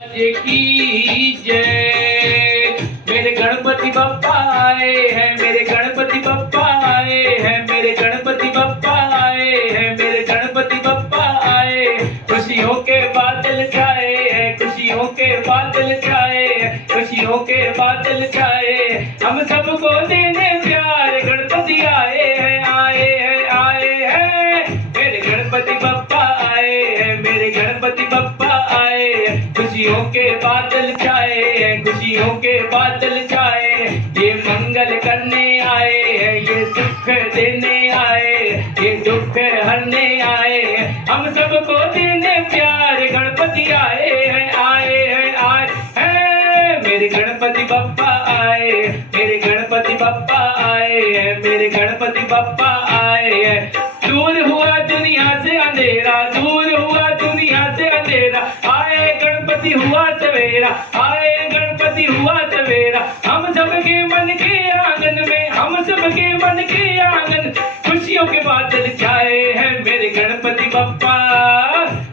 जय की जय। मेरे गणपति बप्पा आए हैं, मेरे गणपति बप्पा आए हैं, मेरे गणपति बप्पा आए हैं, मेरे गणपति बप्पा आए। खुशियों के बादल छाए हैं, खुशियों के बादल छाए हैं, खुशियों के बादल छाए। हम सबको देने प्यार गणपति आए हैं, आए हैं, आए हैं। मेरे गणपति बप्पा आए हैं, मेरे गणपति बप्पा आए हैं। खुशियों के बादल छाए हैं, खुशियों के बादल छाए। ये मंगल करने आए हैं, ये सुख देने आए, ये दुख हरने आए। हम सबको देने प्यार गणपति आए हैं, आए हैं, आए हैं। मेरे गणपति बप्पा आए, मेरे गणपति बप्पा आए हैं, मेरे गणपति बप्पा आए हैं। दूर हुआ दुनिया से अंधेरा, दूर हुआ दुनिया से अंधेरा। आए गणपति हुआ सवेरा, आए गणपति हुआ सवेरा। हम सबके मन के आंगन में, हम सबके मन के आंगन खुशियों के बादल छाए हैं। मेरे गणपति बप्पा,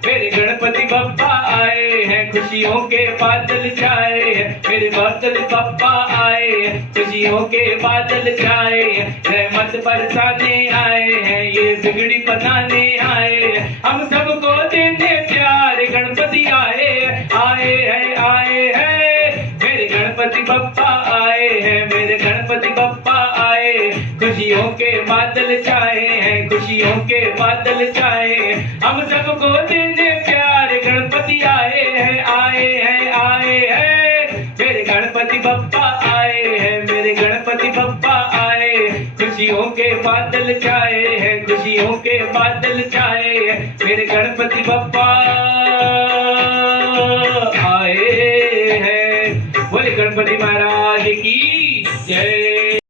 मेरे गणपति बप्पा आए हैं, खुशियों के बादल छाए हैं। मेरे बादल बप्पा आए हैं, खुशियों के बादल छाए हैं। रहमत बरसाने आए हैं, ये बिगड़ी बनाने आए हैं। हम सबको देने प्यार गणपति आए हैं, आए हैं, आए हैं। मेरे गणपति बप्पा आए हैं, मेरे गणपति बप्पा आए। खुशियों के बादल छाए हैं, खुशियों के बादल छाए। हम सबको देने प्यार गणपति आए हैं, आए हैं, आए हैं। मेरे गणपति बप्पा आए हैं, मेरे गणपति बप्पा आए। खुशियों के बादल छाए हैं, खुशियों के बादल छाए। मेरे गणपति बप्पा आए हैं। बोले गणपति महाराज की